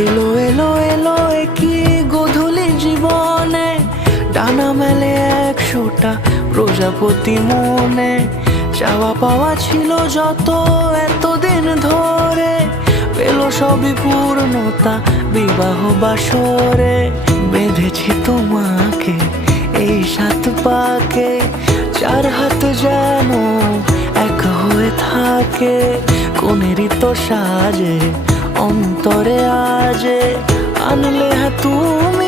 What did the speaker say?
এলো এলো এলো কি গোধূলি জীবনে, ডানা মেলে 100টা প্রজাপতি মনে। চাওয়া পাওয়া ছিল যত এতদিন ধরে, পেল সবই পূর্ণতা বিবাহ বাসরে। বেঁধেছি তোমাকে এই 7 পাকে, 4 হাত যেন এক হয়ে থাকে। কোনেরই তো সাজে অন্তরে আজে আনলে তুমি